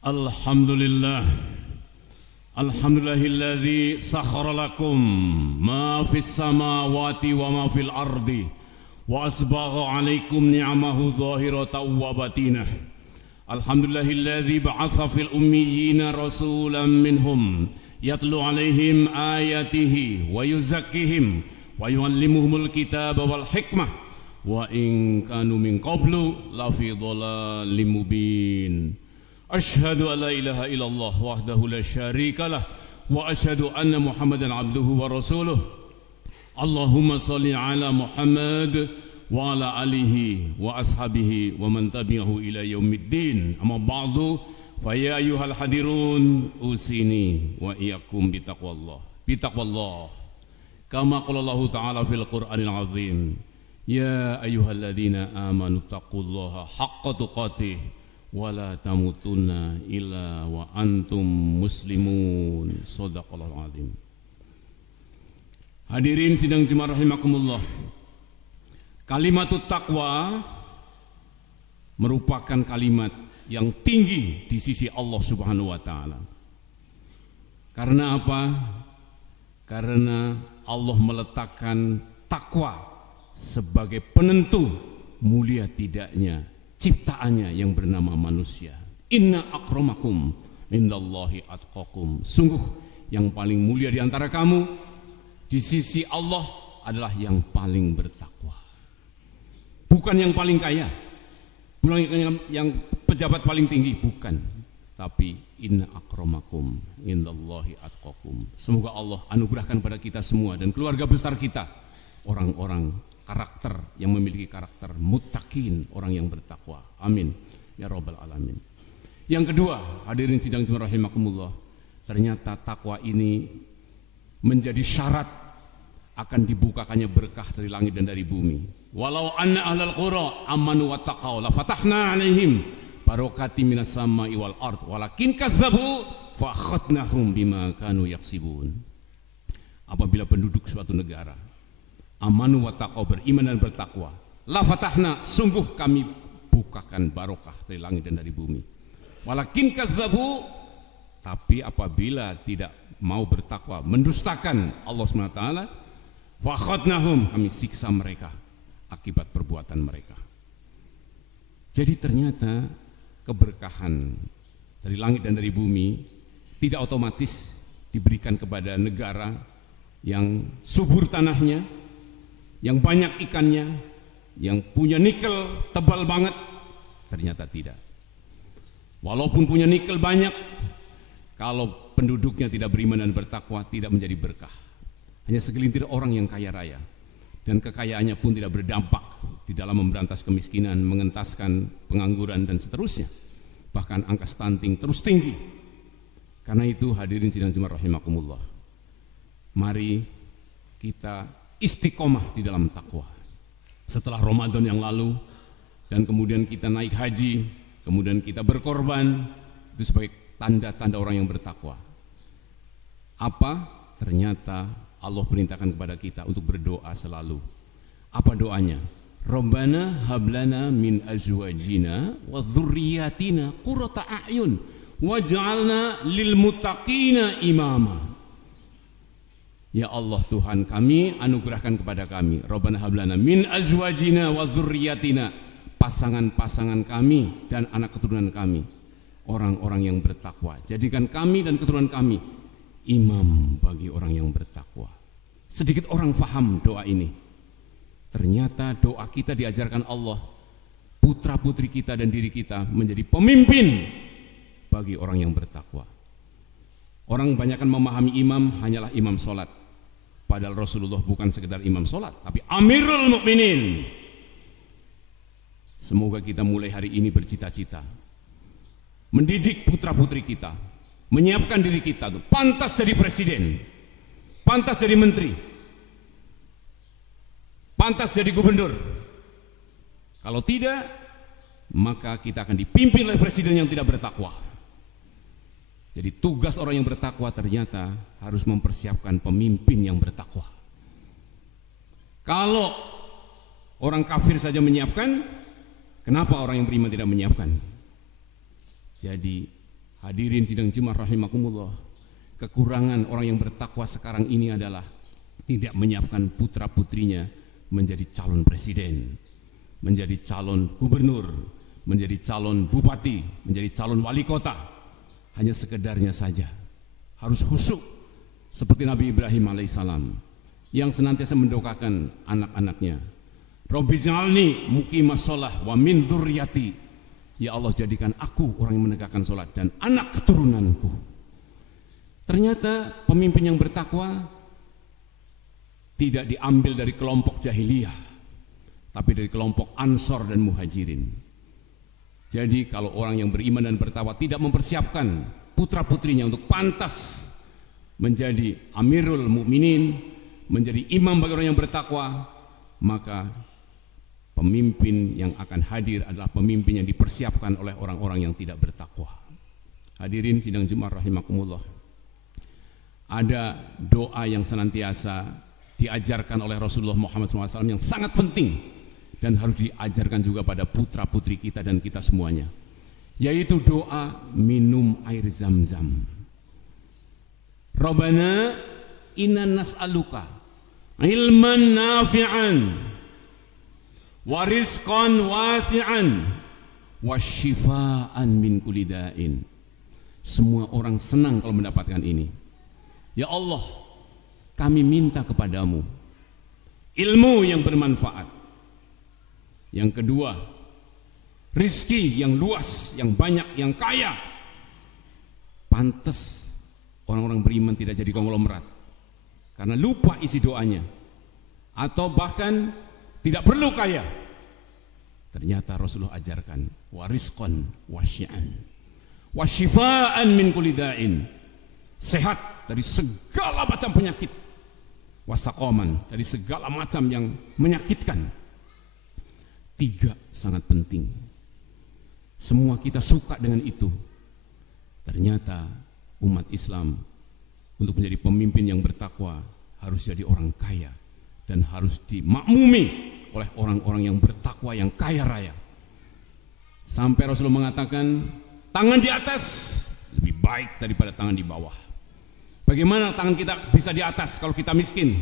Alhamdulillah. Alhamdulillahilladzi sakhkhara lakum ma fis samawati wa ma fil ardi wa asbagha 'alaikum ni'amahu zahiratan wa batinah. Alhamdulillahilladzi ba'atha fil ummiyina rasulan minhum yatlu 'alaihim ayatihi wa yuzakkihim wa yu'allimuhumul kitaba wal hikmah wa in kanu min qablu lafi dhalalin mubin. Asyhadu an la ilaha illallah wahdahu la syarika lah wa asyhadu anna Muhammadan abduhu wa rasuluh. Allahumma shalli ala Muhammad wa ala alihi wa ashabihi wa man tabi'ahu ila yaumiddin. Amma ba'du, fa ya ayyuhal hadirun usini wa iyyakum bitaqwallah. Bitaqwallah. Kama qala Allah ta'ala fil Qur'anil azim. Ya ayyuhalladzina amanu taqullaha haqqa tuqatih wala tamutunna illa wa antum muslimun. Shadaqallahul azim. Hadirin sidang Jumat rahimakumullah. Kalimatut taqwa merupakan kalimat yang tinggi di sisi Allah Subhanahu wa taala. Karena apa? Karena Allah meletakkan takwa sebagai penentu mulia tidaknya ciptaannya yang bernama manusia. Inna akramakum indallahi atqakum. Sungguh yang paling mulia di antara kamu di sisi Allah adalah yang paling bertakwa. Bukan yang paling kaya, bukan yang pejabat paling tinggi, bukan. Tapi inna akramakum indallahi atqakum. Semoga Allah anugerahkan pada kita semua dan keluarga besar kita orang-orang karakter yang memiliki karakter muttaqin, orang yang bertakwa. Amin ya rabbal alamin. Yang kedua, hadirin sidang Jumat rahimakumullah, ternyata takwa ini menjadi syarat akan dibukakannya berkah dari langit dan dari bumi. Walau anna ahlal qura amanu wattaqau la fatahna 'alaihim barakatim minas sama'i wal ard walakin kazzabu fa akhadnahum bima kanu yaksibun. Apabila penduduk suatu negara amanu wa taqwa, beriman dan bertakwa, la fatahna, sungguh kami bukakan barokah dari langit dan dari bumi. Walakin kazzabu, tapi apabila tidak mau bertakwa, mendustakan Allah SWT, fa akhadnahum, kami siksa mereka akibat perbuatan mereka. Jadi ternyata keberkahan dari langit dan dari bumi tidak otomatis diberikan kepada negara yang subur tanahnya, yang banyak ikannya, yang punya nikel tebal banget. Ternyata tidak. Walaupun punya nikel banyak, kalau penduduknya tidak beriman dan bertakwa, tidak menjadi berkah. Hanya segelintir orang yang kaya raya, dan kekayaannya pun tidak berdampak di dalam memberantas kemiskinan, mengentaskan pengangguran dan seterusnya. Bahkan angka stunting terus tinggi. Karena itu hadirin sidang Jumat rahimakumullah, mari kita istiqomah di dalam takwa. Setelah Ramadan yang lalu dan kemudian kita naik haji, kemudian kita berkorban, itu sebagai tanda-tanda orang yang bertakwa. Apa? Ternyata Allah perintahkan kepada kita untuk berdoa selalu. Apa doanya? Rabbana hablana min azwajina wa dzurriyyatina qurrata a'yun waj'alna lil muttaqina imama. Ya Allah Tuhan kami, anugerahkan kepada kami, Rabbana hablana min azwajina wa dzurriyyatina, pasangan-pasangan kami dan anak keturunan kami, orang-orang yang bertakwa. Jadikan kami dan keturunan kami imam bagi orang yang bertakwa. Sedikit orang faham doa ini. Ternyata doa kita diajarkan Allah, putra-putri kita dan diri kita menjadi pemimpin bagi orang yang bertakwa. Orang banyakkan memahami imam hanyalah imam sholat. Padahal Rasulullah bukan sekedar imam sholat, tapi Amirul Mukminin. Semoga kita mulai hari ini bercita-cita mendidik putra-putri kita, menyiapkan diri kita tuh pantas jadi presiden, pantas jadi menteri, pantas jadi gubernur. Kalau tidak, maka kita akan dipimpin oleh presiden yang tidak bertakwa. Jadi tugas orang yang bertakwa ternyata harus mempersiapkan pemimpin yang bertakwa. Kalau orang kafir saja menyiapkan, kenapa orang yang beriman tidak menyiapkan? Jadi Hadirin sidang Jumat rahimakumullah, kekurangan orang yang bertakwa sekarang ini adalah tidak menyiapkan putra-putrinya menjadi calon presiden, menjadi calon gubernur, menjadi calon bupati, menjadi calon wali kota. Hanya sekedarnya saja. Harus khusyuk seperti Nabi Ibrahim alaihissalam yang senantiasa mendoakan anak-anaknya, Rabbi ij'alni muqimas shalah wa min dzurriyyati. Ya Allah, jadikan aku orang yang menegakkan sholat dan anak keturunanku. Ternyata pemimpin yang bertakwa tidak diambil dari kelompok jahiliyah, tapi dari kelompok Ansor dan Muhajirin. Jadi kalau orang yang beriman dan bertakwa tidak mempersiapkan putra-putrinya untuk pantas menjadi Amirul Mukminin, menjadi imam bagi orang yang bertakwa, maka pemimpin yang akan hadir adalah pemimpin yang dipersiapkan oleh orang-orang yang tidak bertakwa. Hadirin sidang Jumat rahimakumullah, ada doa yang senantiasa diajarkan oleh Rasulullah Muhammad SAW yang sangat penting dan harus diajarkan juga pada putra-putri kita dan kita semuanya, yaitu doa minum air zam-zam. Rabbana inna nas'aluka ilman nafi'an wa rizqan wasi'an wa syifaan min kulli da'in. Semua orang senang kalau mendapatkan ini. Ya Allah, kami minta kepadamu ilmu yang bermanfaat. Yang kedua, rizki yang luas, yang banyak, yang kaya. Pantes orang-orang beriman tidak jadi konglomerat karena lupa isi doanya, atau bahkan tidak perlu kaya. Ternyata Rasulullah ajarkan warizqan wasyi'an wasyifaan min kulli da'in, sehat dari segala macam penyakit, wasaqaman dari segala macam yang menyakitkan. Tiga sangat penting. Semua kita suka dengan itu. Ternyata umat Islam untuk menjadi pemimpin yang bertakwa harus jadi orang kaya dan harus dimakmumi oleh orang-orang yang bertakwa yang kaya raya. Sampai Rasulullah mengatakan tangan di atas lebih baik daripada tangan di bawah. Bagaimana tangan kita bisa di atas kalau kita miskin?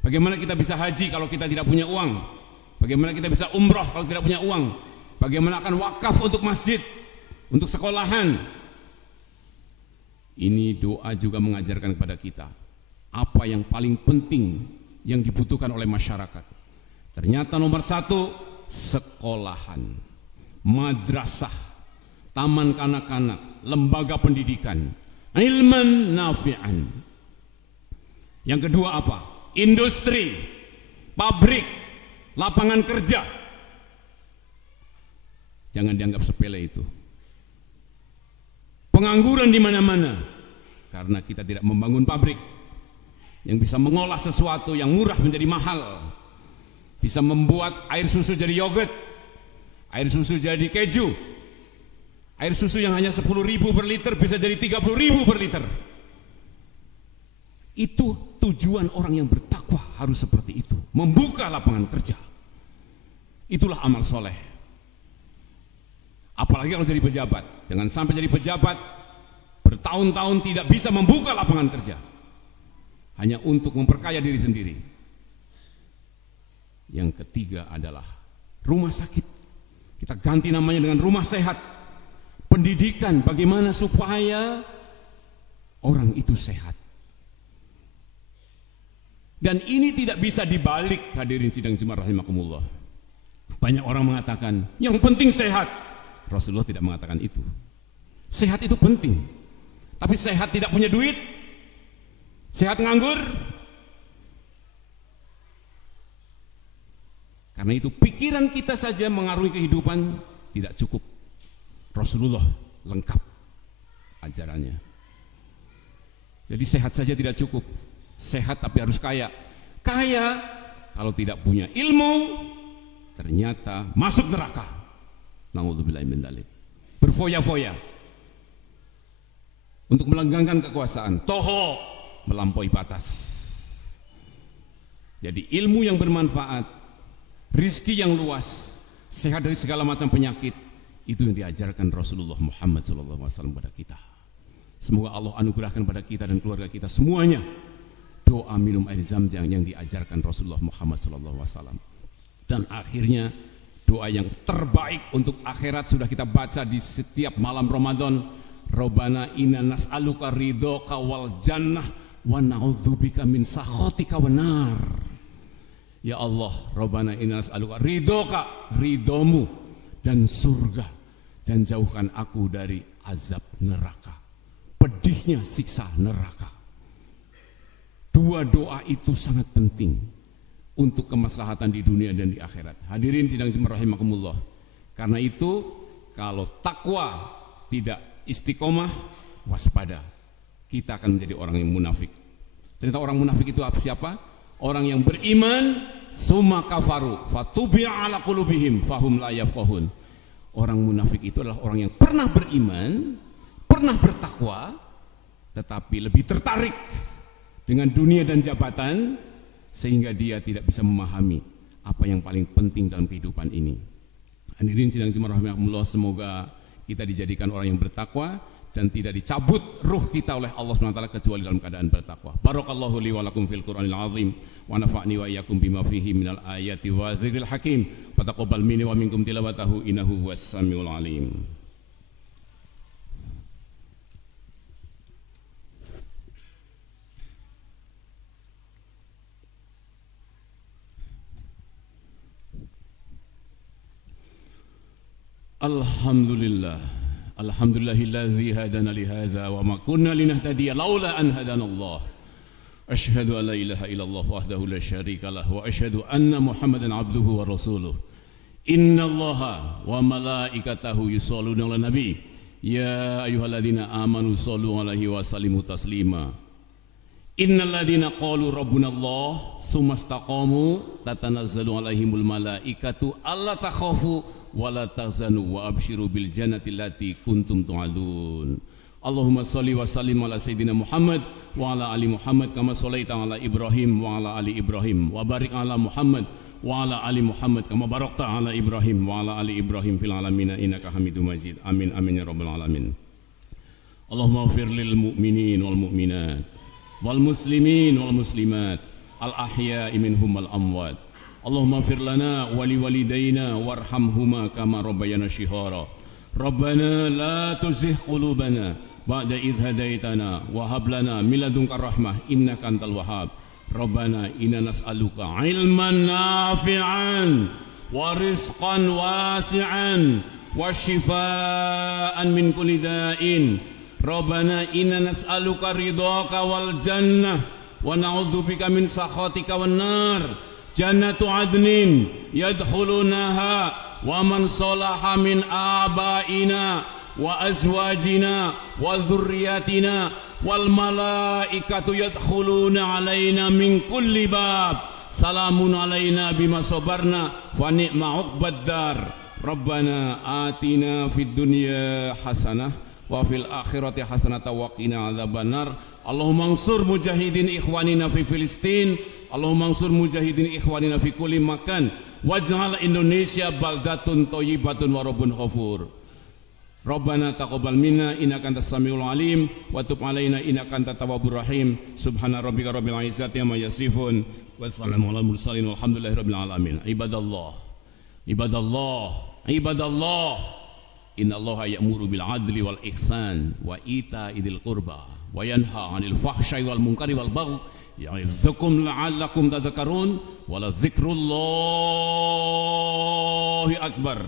Bagaimana kita bisa haji kalau kita tidak punya uang? Bagaimana kita bisa umroh kalau tidak punya uang? Bagaimana akan wakaf untuk masjid, untuk sekolahan? Ini doa juga mengajarkan kepada kita apa yang paling penting yang dibutuhkan oleh masyarakat. Ternyata nomor satu, sekolahan, madrasah, taman kanak-kanak, lembaga pendidikan, ilman nafi'an. Yang kedua apa? Industri, pabrik, lapangan kerja. Jangan dianggap sepele itu. Pengangguran di mana-mana karena kita tidak membangun pabrik yang bisa mengolah sesuatu yang murah menjadi mahal, bisa membuat air susu jadi yogurt, air susu jadi keju, air susu yang hanya 10.000 per liter bisa jadi 30.000 per liter. Itu tujuan orang yang bertakwa, harus seperti itu, membuka lapangan kerja. Itulah amal soleh. Apalagi kalau jadi pejabat, jangan sampai jadi pejabat bertahun-tahun tidak bisa membuka lapangan kerja hanya untuk memperkaya diri sendiri. Yang ketiga adalah rumah sakit. Kita ganti namanya dengan rumah sehat. Pendidikan, bagaimana supaya orang itu sehat. Dan ini tidak bisa dibalik, hadirin sidang Jumat rahimakumullah. Banyak orang mengatakan yang penting sehat. Rasulullah tidak mengatakan itu. Sehat itu penting, tapi sehat tidak punya duit, sehat nganggur. Karena itu pikiran kita saja mengaruhi kehidupan tidak cukup. Rasulullah lengkap ajarannya. Jadi sehat saja tidak cukup. Sehat tapi harus kaya. Kaya kalau tidak punya ilmu ternyata masuk neraka. Na'udzubillahi min dzalik. Berfoya-foya untuk melenggangkan kekuasaan, toho melampaui batas. Jadi ilmu yang bermanfaat, rizki yang luas, sehat dari segala macam penyakit, Itu yang diajarkan Rasulullah Muhammad SAW kepada kita. Semoga Allah anugerahkan kepada kita dan keluarga kita semuanya doa minum air zam-zam yang diajarkan Rasulullah Muhammad SAW. Dan akhirnya doa yang terbaik untuk akhirat sudah kita baca di setiap malam Ramadan. Rabbana inna nas'aluka ridhoka wal jannah wa na'udzubika min sakhatika wan nar. Ya Allah, Rabbana inna nas'aluka ridhoka, ridhomu dan surga, dan jauhkan aku dari azab neraka, pedihnya siksa neraka. Dua doa itu sangat penting untuk kemaslahatan di dunia dan di akhirat. Hadirin sidang Jumat rahimakumullah. Karena itu kalau takwa tidak istiqomah, waspada, kita akan menjadi orang yang munafik. Ternyata orang munafik itu siapa? Orang yang beriman summa kafaru fatubi'a ala qulubihim fahum la yafqahun. Orang munafik itu adalah orang yang pernah beriman, pernah bertakwa, tetapi lebih tertarik dengan dunia dan jabatan, sehingga dia tidak bisa memahami apa yang paling penting dalam kehidupan ini. Hadirin sidang Jumat rahimakumullah, semoga kita dijadikan orang yang bertakwa dan tidak dicabut ruh kita oleh Allah SWT kecuali dalam keadaan bertakwa. Barakallahu li wa lakum fil Qur'anil azim wa nafa'ni wa iyyakum bima fihi minal ayati wa dzikril hakim. Wa taqabbal minni wa minkum tilawatahu innahu huwas samiul alim. Alhamdulillah. Alhamdulillahilladzi hadana li hadza wa ma kunna linahtadiya laula an hadanallah. Asyhadu an la ilaha illallah wahdahu la syarikalah wa asyhadu anna Muhammadan abduhu wa rasuluh. Innallaha wa malaikatahu yusholluna 'alan nabi. Ya ayyuhalladzina amanu shollu 'alaihi wa sallimu taslima. Innalladzina qalu rabbunallah tsumma istaqamu tatanazzalu 'alaihimul malaikatu alla takhafu wala tahzanu wa abshiru bil jannati allati kuntum tu'adun. Allahumma shalli wa sallim ala sayyidina Muhammad wa ala ali Muhammad kama shallaita ala Ibrahim wa ala ali Ibrahim wa barik ala Muhammad wa ala ali Muhammad kama barakta ala Ibrahim wa ala ali Ibrahim fil alamin innaka Hamidum Majid. Amin amin ya rabbal alamin. Allahumma ighfir lil mu'minin wal mu'minat wal muslimin wal muslimat al ahya'i minhum wal amwat. Allahumma fir lana wa li walidayna warhamhuma kama rabbayana shihara. Rabbana la tuzigh qulubana ba'da idh hadaitana wa hab lana min ladunka rahmah innaka antal wahhab. Rabbana inna nas'aluka ilman nafi'an wa rizqan wasi'an wa shifaan min kulli da'in. Rabbana inna nas'aluka ridhaka wal jannah wa na'udzubika min sakhatika wan nar. Jannatu adnin yadkhulunaha wa man salaha min abaina wa azwajina wa dhurriyyatina wal malaikatu yadkhuluna alaina min kulli bab. Salamun alaina bima sabarna fa ni'ma uqbad dar. Rabbana atina fid dunya hasanah wa fil akhirati hasanatan wa qina adzabannar. Allahumma ansur mujahidin ikhwanina fi Filistin. Allahumma ansur mujahidin ikhwanina fi kulli makan waj'al Indonesia baldatun thayyibatun wa rabbun ghafur. Rabbana taqabbal minna innaka antas samiul alim wa tub alaina innaka antat tawwabur rahim. Subhana rabbika rabbil izzati amma yasifun wassalamu alal mursalin walhamdulillahi rabbil alamin. Ibadallah ibadallah ibadallah innallaha ya'muru bil adli wal ihsan wa ita'idil qurba wa yanha 'anil fahsya'i wal munkari wal baghi ya'idzukum la'allakum tadhakkarun wa la dzikrullahi akbar.